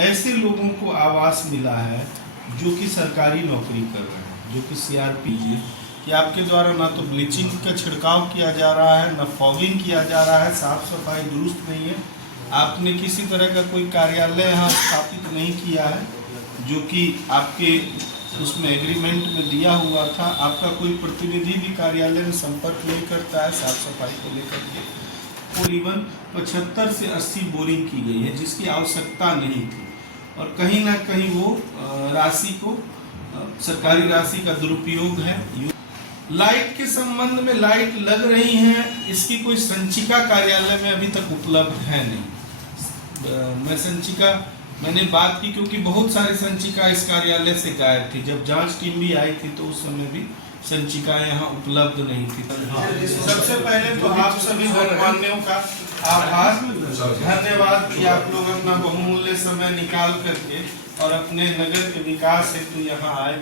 ऐसे लोगों को आवास मिला है जो कि सरकारी नौकरी कर रहे हैं, जो कि CRPG, कि आपके द्वारा ना तो ब्लीचिंग का छिड़काव किया जा रहा है, ना फॉगिंग किया जा रहा है, साफ सफाई दुरुस्त नहीं है। आपने किसी तरह का कोई कार्यालय यहाँ स्थापित नहीं किया है जो कि आपके उसमें एग्रीमेंट में दिया हुआ था। आपका कोई प्रतिनिधि भी कार्यालय में संपर्क नहीं करता है साफ सफाई को लेकर के। करीबन 75 से 80 बोरिंग की गई है जिसकी आवश्यकता नहीं थी, और कहीं ना कहीं वो राशि को सरकारी राशि का दुरुपयोग है। लाइट के संबंध में लाइट लग रही हैं, इसकी कोई संचिका कार्यालय में अभी तक उपलब्ध है नहीं। मैं संचिका मैंने बात की क्योंकि बहुत सारी संचिका इस कार्यालय से गायब थी। जब जांच टीम भी आई थी तो उस समय भी संचिका यहाँ उपलब्ध नहीं थी। सबसे पहले तो आप सभी गणमान्यों का आभार, धन्यवाद कि आप लोग अपना बहुमूल्य समय निकाल करके और अपने नगर के विकास हेतु यहाँ आए।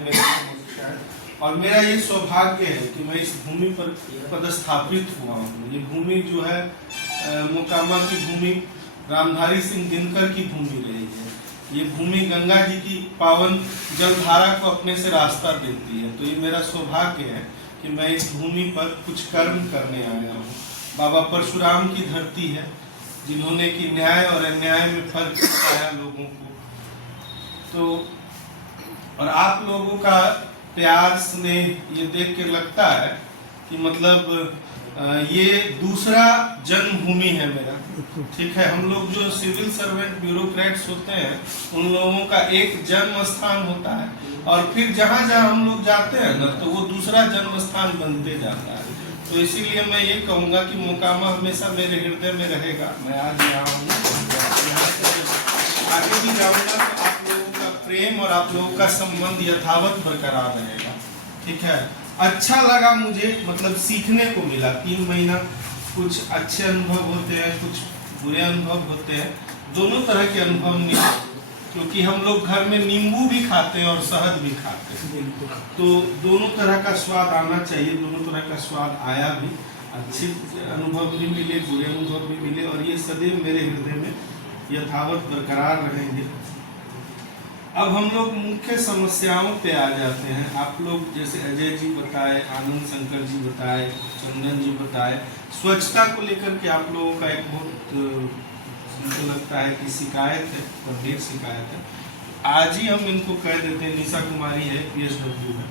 और मेरा ये सौभाग्य है कि मैं इस भूमि पर पदस्थापित हुआ हूँ। ये भूमि जो है मोकामा की भूमि रामधारी सिंह दिनकर की भूमि रही है। ये भूमि गंगा जी की पावन जलधारा को अपने से रास्ता देती है। तो ये मेरा सौभाग्य है कि मैं इस भूमि पर कुछ कर्म करने आया हूँ। बाबा परशुराम की धरती है जिन्होंने कि न्याय और अन्याय में फर्क सिखाया लोगों को। तो और आप लोगों का प्यार स्नेह ये देख के लगता है कि मतलब ये दूसरा जन्मभूमि है मेरा। ठीक है, हम लोग जो सिविल सर्वेंट ब्यूरोक्रेट्स होते हैं उन लोगों का एक जन्म स्थान होता है, और फिर जहाँ जहाँ हम लोग जाते हैं ना तो वो दूसरा जन्म स्थान बनते जाता है। तो इसीलिए मैं ये कहूँगा कि मोकामा हमेशा मेरे हृदय में रहेगा। मैं आज यहाँ हूँ, आगे भी जाऊँगा तो आप लोगों का प्रेम और आप लोगों का संबंध यथावत बरकरार रहेगा। ठीक है, अच्छा लगा मुझे, मतलब सीखने को मिला। 3 महीना कुछ अच्छे अनुभव होते हैं, कुछ बुरे अनुभव होते हैं, दोनों तरह के अनुभव मिले। क्योंकि हम लोग घर में नींबू भी खाते हैं और शहद भी खाते हैं, तो दोनों तरह का स्वाद आना चाहिए। दोनों तरह का स्वाद आया भी, अच्छे अनुभव भी मिले, बुरे अनुभव भी मिले, और ये सदैव मेरे हृदय में यथावत बरकरार रहेंगे। अब हम लोग मुख्य समस्याओं पे आ जाते हैं। आप लोग जैसे अजय जी बताए, आनंद शंकर जी बताए, चंदन जी बताए, स्वच्छता को लेकर के आप लोगों का एक बहुत मुझे लगता है कि शिकायत है, गंभीर शिकायत है। आज ही हम इनको कह देते हैं, निशा कुमारी है, PSW है,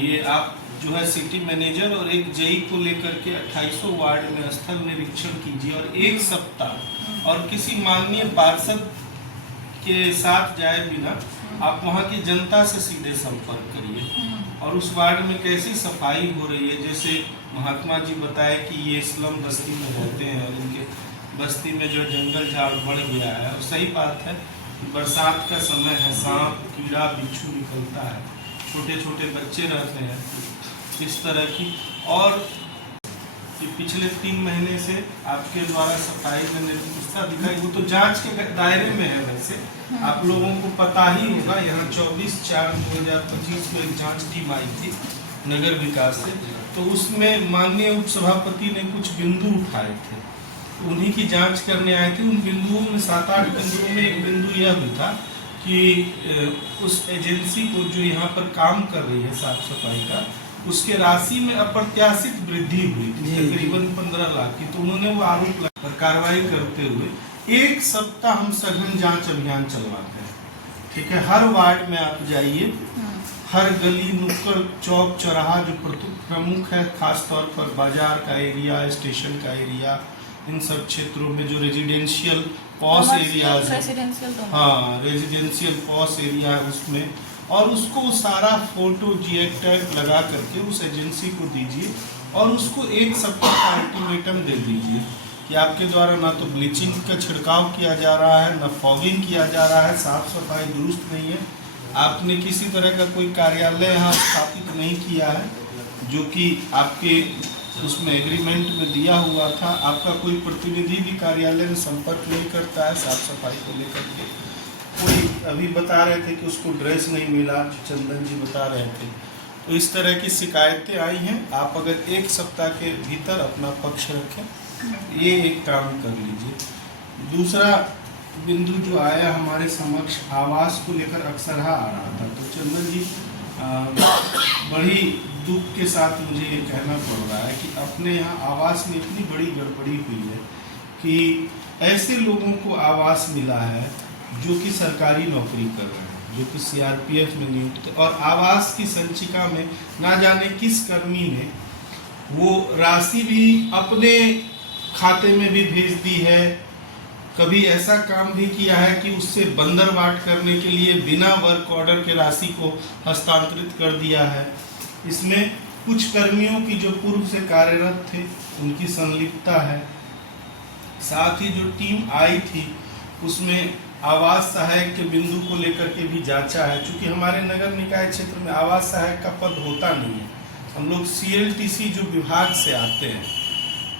ये आप जो है सिटी मैनेजर और एक जेई को लेकर के 2800 वार्ड में स्थल निरीक्षण कीजिए, और 1 सप्ताह और किसी माननीय पार्षद के साथ जाए बिना आप वहाँ की जनता से सीधे संपर्क करिए, और उस वार्ड में कैसी सफाई हो रही है। जैसे महात्मा जी बताए कि ये स्लम बस्ती में रहते हैं और इनके बस्ती में जो जंगल झाड़ बढ़ गया है, और सही बात है, बरसात का समय है, सांप कीड़ा बिच्छू निकलता है, छोटे छोटे बच्चे रहते हैं, इस तरह की। और कि पिछले 3 महीने से आपके द्वारा सफाई में निरंतरता दिखाई, वो तो जांच के दायरे में है। वैसे आप लोगों को पता ही होगा, यहाँ 24/4/2025 को एक जांच टीम आई थी नगर विकास से, तो उसमें माननीय उपसभापति ने कुछ बिंदु उठाए थे, उन्हीं की जांच करने आए थे। उन बिंदुओं में 7-8 बिंदुओं में एक बिंदु यह भी था कि उस एजेंसी को जो यहाँ पर काम कर रही है साफ सफाई का, उसके राशि में अप्रत्याशित वृद्धि हुई थी तकरीबन 15 लाख की। तो उन्होंने वो आरोप पर कार्रवाई करते हुए 1 सप्ताह हम सघन जांच अभियान चलवाते हैं। ठीक है, हर वार्ड में आप जाइए, हर गली नुक्कड़ चौक चौराहा जो प्रमुख है, खास तौर पर बाजार का एरिया, स्टेशन का एरिया, इन सब क्षेत्रों में जो रेजिडेंशियल पॉश एरियाज, हाँ रेजिडेंशियल पॉश एरिया है उसमें, और उसको सारा फोटो GI टैग लगा करके उस एजेंसी को दीजिए, और उसको 1 सप्ताह का अल्टीमेटम दे दीजिए कि आपके द्वारा ना तो ब्लीचिंग का छिड़काव किया जा रहा है, ना फॉगिंग किया जा रहा है, साफ सफाई दुरुस्त नहीं है। आपने किसी तरह का कोई कार्यालय यहाँ स्थापित नहीं किया है जो कि आपके उसमें एग्रीमेंट में दिया हुआ था। आपका कोई प्रतिनिधि भी कार्यालय में संपर्क नहीं करता है साफ सफाई को लेकर के। कोई अभी बता रहे थे कि उसको ड्रेस नहीं मिला, चंदन जी बता रहे थे। तो इस तरह की शिकायतें आई हैं। आप अगर 1 सप्ताह के भीतर अपना पक्ष रखें, ये एक काम कर लीजिए। दूसरा, बिंदु जो आया हमारे समक्ष आवास को लेकर अक्सर आ रहा था। तो चंदन जी, बड़ी दुख के साथ मुझे ये कहना पड़ रहा है कि अपने यहाँ आवास में इतनी बड़ी गड़बड़ी हुई है कि ऐसे लोगों को आवास मिला है जो कि सरकारी नौकरी कर रहे हैं, जो कि सीआरपीएफ में नियुक्त है, और आवास की संचिका में ना जाने किस कर्मी ने वो राशि भी अपने खाते में भी भेज दी है। कभी ऐसा काम भी किया है कि उससे बंदरवाट करने के लिए बिना वर्क ऑर्डर के राशि को हस्तांतरित कर दिया है। इसमें कुछ कर्मियों की जो पूर्व से कार्यरत थे उनकी संलिप्तता है। साथ ही जो टीम आई थी उसमें आवास सहायक के बिंदु को लेकर के भी जांचा है। चूंकि हमारे नगर निकाय क्षेत्र में आवास सहायक का पद होता नहीं है, हम लोग सीएलटीसी जो विभाग से आते हैं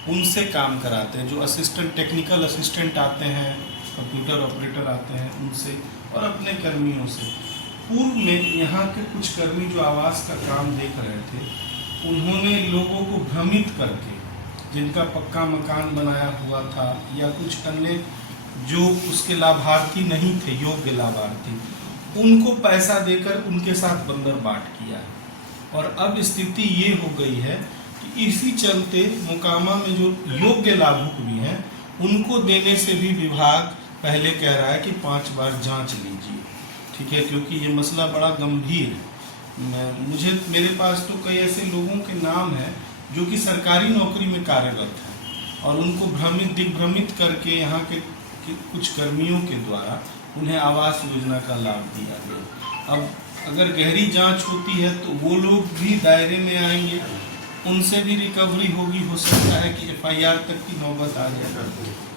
उनसे काम कराते हैं। जो असिस्टेंट, टेक्निकल असिस्टेंट आते हैं, कंप्यूटर ऑपरेटर आते हैं, उनसे और अपने कर्मियों से। पूर्व में यहाँ के कुछ कर्मी जो आवास का काम देख रहे थे, उन्होंने लोगों को भ्रमित करके, जिनका पक्का मकान बनाया हुआ था या कुछ अन्य जो उसके लाभार्थी नहीं थे, योग्य लाभार्थी, उनको पैसा देकर उनके साथ बंदरबाट किया है। और अब स्थिति ये हो गई है कि इसी चलते मोकामा में जो योग्य लाभुक भी हैं उनको देने से भी विभाग पहले कह रहा है कि 5 बार जांच लीजिए, ठीक है, क्योंकि ये मसला बड़ा गंभीर है। मेरे पास तो कई ऐसे लोगों के नाम हैं जो कि सरकारी नौकरी में कार्यरत हैं और उनको दिग्भ्रमित करके यहाँ के कुछ कर्मियों के द्वारा उन्हें आवास योजना का लाभ दिया गया। अब अगर गहरी जांच होती है तो वो लोग भी दायरे में आएंगे, उनसे भी रिकवरी होगी, हो सकता है कि एफआईआर तक की नौबत आ जाए।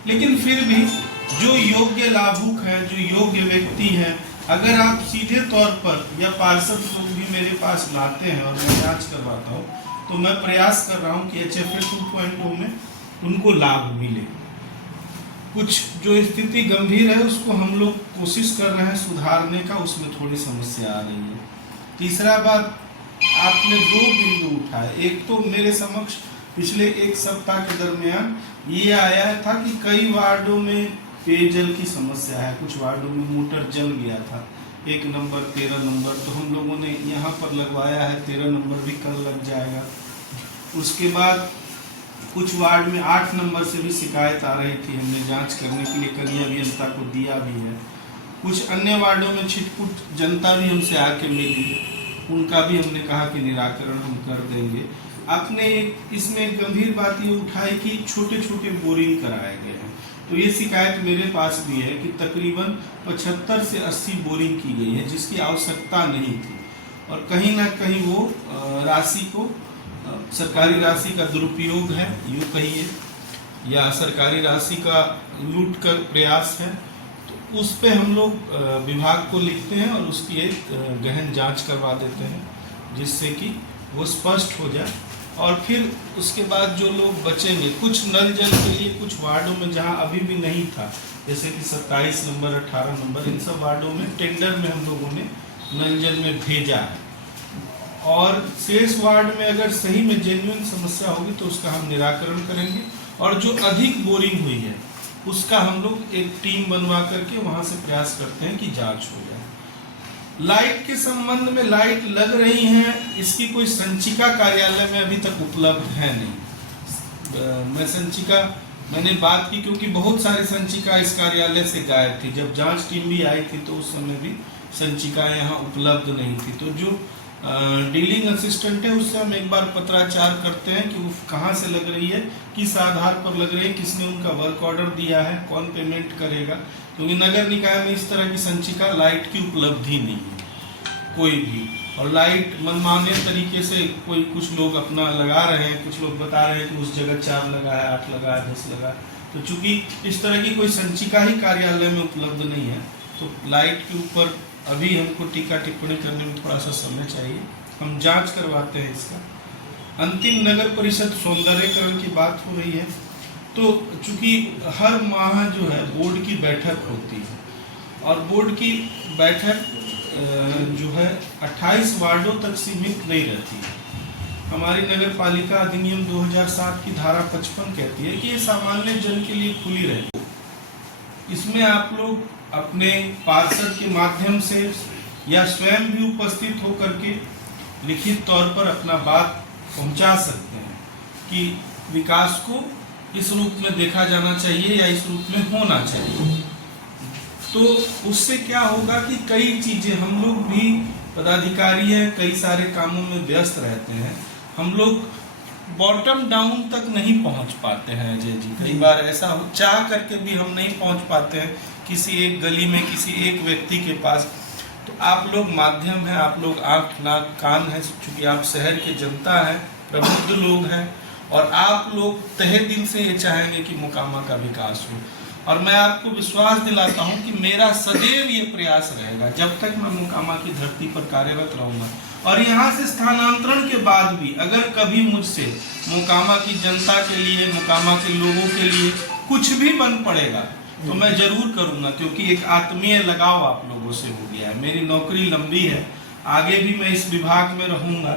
लेकिन फिर भी जो योग्य लाभुक हैं, जो योग्य व्यक्ति हैं, अगर आप सीधे तौर पर या पार्षद लोग भी मेरे पास लाते हैं और मैं जांच करवाता हूँ, तो मैं प्रयास कर रहा हूँ कि HFA 2.0 में उनको लाभ मिले। कुछ जो स्थिति गंभीर है उसको हम लोग कोशिश कर रहे हैं सुधारने का, उसमें थोड़ी समस्या आ रही है। तीसरा बात, आपने 2 बिंदु उठाए। एक तो मेरे समक्ष पिछले 1 सप्ताह के दरमियान ये आया था कि कई वार्डों में पेयजल की समस्या है, कुछ वार्डों में मोटर जल गया था, 1 नंबर 13 नंबर, तो हम लोगों ने यहाँ पर लगवाया है, 13 नंबर भी कल लग जाएगा। उसके बाद कुछ वार्ड में 8 नंबर से भी शिकायत आ रही थी, हमने जांच करने के लिए कनीय अभियंता को दिया भी है। कुछ अन्य वार्डों में छिटपुट जनता भी हमसे आके मिली, उनका भी हमने कहा कि निराकरण हम कर देंगे। आपने इसमें गंभीर बात ये उठाई कि छोटे छोटे बोरिंग कराए गए हैं, तो ये शिकायत मेरे पास भी है कि तकरीबन 75 से 80 बोरिंग की गई है जिसकी आवश्यकता नहीं थी, और कहीं ना कहीं वो राशि को, सरकारी राशि का दुरुपयोग है यूँ कहिए, या सरकारी राशि का लूट कर प्रयास है। तो उस पे हम लोग विभाग को लिखते हैं और उसकी एक गहन जांच करवा देते हैं जिससे कि वो स्पष्ट हो जाए। और फिर उसके बाद जो लोग बचेंगे, कुछ नल जल के लिए कुछ वार्डों में जहां अभी भी नहीं था, जैसे कि 27 नंबर 18 नंबर, इन सब वार्डों में टेंडर में हम लोगों ने नल जल में भेजा है। और शेष वार्ड में अगर सही में जेन्युइन समस्या होगी तो उसका हम निराकरण करेंगे, और जो अधिक बोरिंग हुई है उसका हम लोग एक टीम बनवा करके वहां से प्रयास करते हैं कि जांच हो जाए। लाइट के संबंध में, लाइट लग रही हैं, इसकी कोई संचिका कार्यालय में अभी तक उपलब्ध है नहीं। मैं संचिका मैंने बात की क्योंकि बहुत सारी संचिका इस कार्यालय से गायब थी। जब जांच टीम भी आई थी तो उस समय भी संचिका यहाँ उपलब्ध नहीं थी। तो जो डीलिंग असिस्टेंट है उससे हम एक बार पत्राचार करते हैं कि वो कहाँ से लग रही है, किस आधार पर लग रही है, किसने उनका वर्क ऑर्डर दिया है, कौन पेमेंट करेगा, क्योंकि नगर निकाय में इस तरह की संचिका लाइट की उपलब्धि नहीं है कोई भी। और लाइट मनमाने तरीके से कोई कुछ लोग अपना लगा रहे हैं, कुछ लोग बता रहे हैं कि उस जगह 4 लगा है, 8 लगा है, 10 लगा है। तो चूंकि इस तरह की कोई संचिका ही कार्यालय में उपलब्ध नहीं है तो लाइट के ऊपर अभी हमको टीका टिप्पणी करने में थोड़ा सा समय चाहिए। हम जांच करवाते हैं इसका। अंतिम नगर परिषद सौंदर्यकरण की बात हो रही है, तो चूंकि हर माह जो है बोर्ड की बैठक होती है और बोर्ड की बैठक जो है 28 वार्डों तक सीमित नहीं रहती है। हमारी नगर पालिका अधिनियम 2007 की धारा 55 कहती है कि ये सामान्य जन के लिए खुली रहती है। इसमें आप लोग अपने पार्षद के माध्यम से या स्वयं भी उपस्थित होकर के लिखित तौर पर अपना बात पहुंचा सकते हैं कि विकास को इस रूप में देखा जाना चाहिए या इस रूप में होना चाहिए। तो उससे क्या होगा कि कई चीजें, हम लोग भी पदाधिकारी हैं, कई सारे कामों में व्यस्त रहते हैं, हम लोग बॉटम डाउन तक नहीं पहुंच पाते हैं अजय जी। कई बार ऐसा चाह करके भी हम नहीं पहुंच पाते हैं किसी एक गली में, किसी एक व्यक्ति के पास। तो आप लोग माध्यम हैं, आप लोग आँख नाक कान हैं, चूँकि आप शहर के जनता हैं, प्रबुद्ध लोग हैं, और आप लोग तहे दिल से ये चाहेंगे कि मोकामा का विकास हो। और मैं आपको विश्वास दिलाता हूं कि मेरा सदैव ये प्रयास रहेगा जब तक मैं मोकामा की धरती पर कार्यरत रहूंगा। और यहाँ से स्थानांतरण के बाद भी अगर कभी मुझसे मोकामा की जनता के लिए, मोकामा के लोगों के लिए कुछ भी बन पड़ेगा तो मैं जरूर करूंगा, क्योंकि एक आत्मीय लगाव आप लोगों से हो गया है। मेरी नौकरी लंबी है, आगे भी मैं इस विभाग में रहूंगा।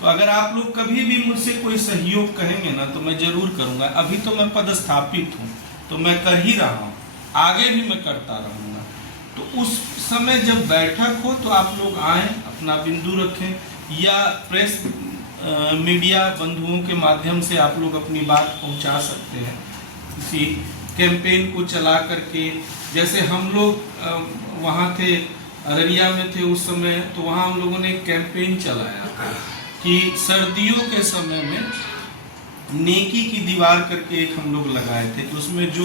तो अगर आप लोग कभी भी मुझसे कोई सहयोग कहेंगे ना तो मैं जरूर करूंगा। अभी तो मैं पदस्थापित हूँ तो मैं कर ही रहा हूँ, आगे भी मैं करता रहूंगा। तो उस समय जब बैठक हो तो आप लोग आए, अपना बिंदु रखें, या प्रेस मीडिया बंधुओं के माध्यम से आप लोग अपनी बात पहुंचा सकते हैं किसी कैंपेन को चला करके। जैसे हम लोग वहाँ थे, अररिया में थे उस समय, तो वहाँ हम लोगों ने एक कैंपेन चलाया कि सर्दियों के समय में नेकी की दीवार करके एक हम लोग लगाए थे कि उसमें जो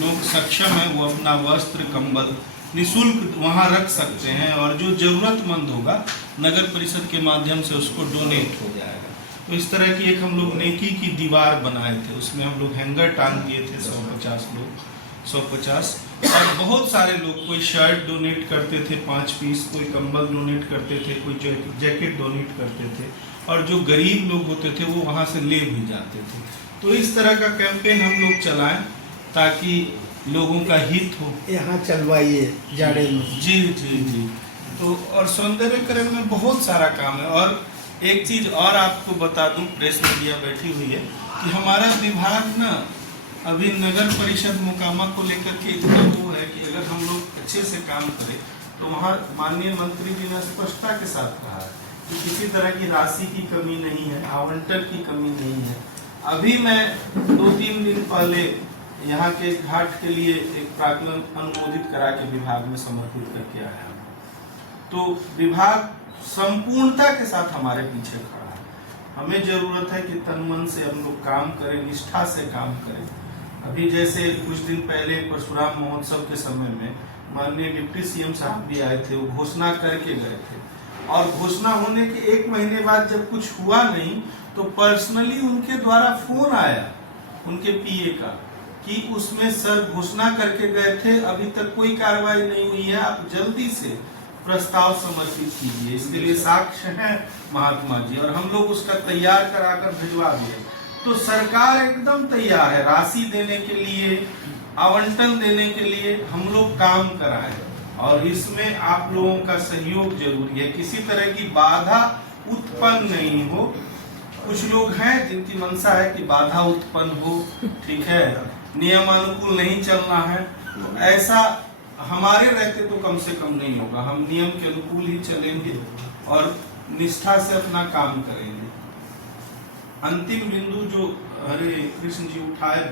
लोग सक्षम है वो अपना वस्त्र कंबल निःशुल्क वहाँ रख सकते हैं, और जो जरूरतमंद होगा नगर परिषद के माध्यम से उसको डोनेट हो जाएगा। तो इस तरह की एक हम लोग नेकी की दीवार बनाए थे, उसमें हम लोग हैंगर टांग दिए थे 150 लोग, 150, और बहुत सारे लोग, कोई शर्ट डोनेट करते थे 5 पीस, कोई कंबल डोनेट करते थे, कोई जैकेट डोनेट करते थे, और जो गरीब लोग होते थे वो वहाँ से ले भी जाते थे। तो इस तरह का कैंपेन हम लोग चलाएं ताकि लोगों का हित हो। यहाँ चलवाइए जाड़े में। जी जी जी। तो और सौंदर्यकरण में बहुत सारा काम है। और एक चीज़ और आपको बता दूं, प्रेस मीडिया बैठी हुई है, कि हमारा विभाग ना अभी नगर परिषद मोकामा को लेकर के इतना वो है कि अगर हम लोग अच्छे से काम करें तो वहाँ माननीय मंत्री जी ने स्पष्टता के साथ कहा है कि किसी तरह की राशि की कमी नहीं है, आवंटन की कमी नहीं है। अभी मैं 2-3 दिन पहले यहाँ के घाट के लिए एक प्राक्कलन अनुमोदित करा के विभाग में समर्पित करके आया हूँ। तो विभाग संपूर्णता के साथ हमारे पीछे खड़ा है। हमें जरूरत है कि तन मन से हम लोग काम करें, निष्ठा से काम करें। अभी जैसे कुछ दिन पहले परशुराम महोत्सव के समय में माननीय डिप्टी सीएम साहब भी आए थे, वो घोषणा करके गए थे, और घोषणा होने के 1 महीने बाद जब कुछ हुआ नहीं तो पर्सनली उनके द्वारा फोन आया उनके पीए का कि उसमें सर घोषणा करके गए थे, अभी तक कोई कार्रवाई नहीं हुई है, आप जल्दी से प्रस्ताव समर्पित कीजिए। इसके लिए साक्ष्य है महात्मा जी, और हम लोग उसका तैयार कराकर भिजवा दिए। तो सरकार एकदम तैयार है राशि देने के लिए, आवंटन देने के लिए, हम लोग काम कराएं, और इसमें आप लोगों का सहयोग जरूरी है। किसी तरह की बाधा उत्पन्न नहीं हो। कुछ लोग हैं जिनकी मंशा है कि बाधा उत्पन्न हो, ठीक है, नियमानुकूल नहीं चलना है, तो ऐसा हमारे रहते तो कम से कम नहीं होगा। हम नियम के अनुकूल ही चलेंगे और निष्ठा से अपना काम करेंगे। अंतिम बिंदु जो हरे कृष्ण जी उठाए